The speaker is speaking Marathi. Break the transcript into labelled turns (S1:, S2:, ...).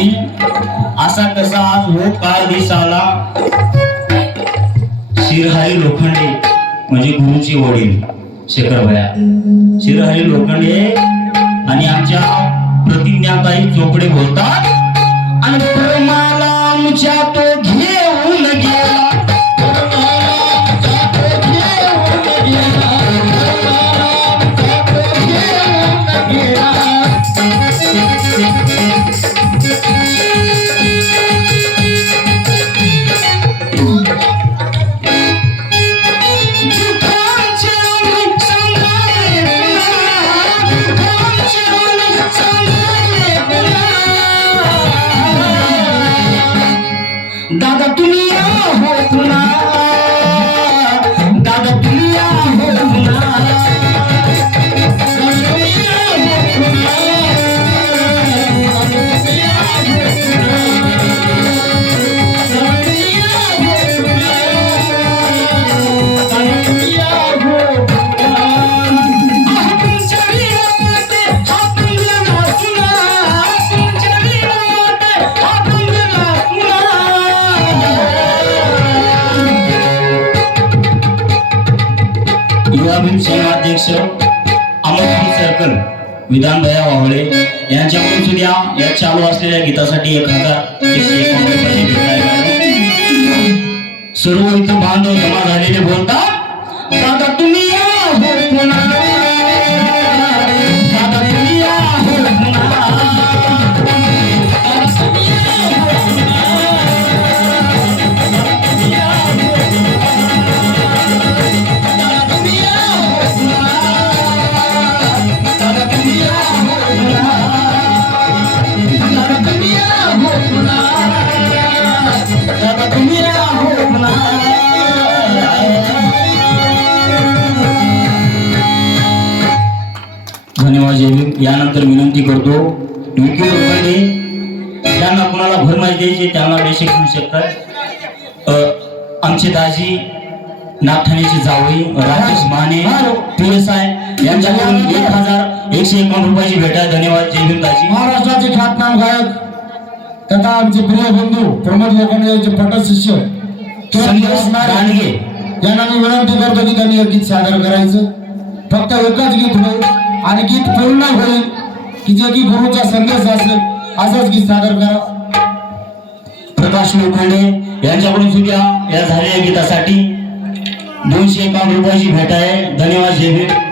S1: झाली असा कसा आज
S2: हो कार दिस आला शिरहरी लोखंडे म्हणजे गुरुचे वडील शेखरभया. शिरहरी लोखंडे आणि आमच्या प्रतिज्ञाताई चोपडे बोलतात आणि परमाला आमच्या तो अध्यक्ष अमरपूर सर्कल विधान भया वावळे यांच्याकडून सुद्धा या चालू असलेल्या गीतासाठी एक हजार एकशे एकावन्न सर्व इथं बांधव जमा झालेले बोलतात. धन्यवाद यानंतर विनंती करतो लोकांनी ज्यांना कोणाला भर माहिती द्यायची त्यांना बेशक घेऊ शकतात. आमचे दाजी नागठाण्याचे जावळी राजेश माने पिरसाय यांच्याकडून एक हजार एकशे एकावन्न रुपयाची भेट आहे. धन्यवाद जय भीम दाजी.
S3: महाराष्ट्राचे ख्यातनाम गायक तथा आमचे प्रिय बंधू प्रमोद लोखंडे यांचे
S2: संदेश दांडगे
S3: यांना मी विनंती करतो की त्यांनी एक गीत सादर करायचं. फक्त एकच गीत होईल. आणि गीत पूर्ण होईल. की जे की गुरुचा संदेश असेल असंच गीत सादर करा.
S2: प्रकाश लोखंडे यांच्याकडून सुद्धा या झालेल्या गीतासाठी दोनशे एकावन्न रुपयाची भेट आहे. धन्यवाद जय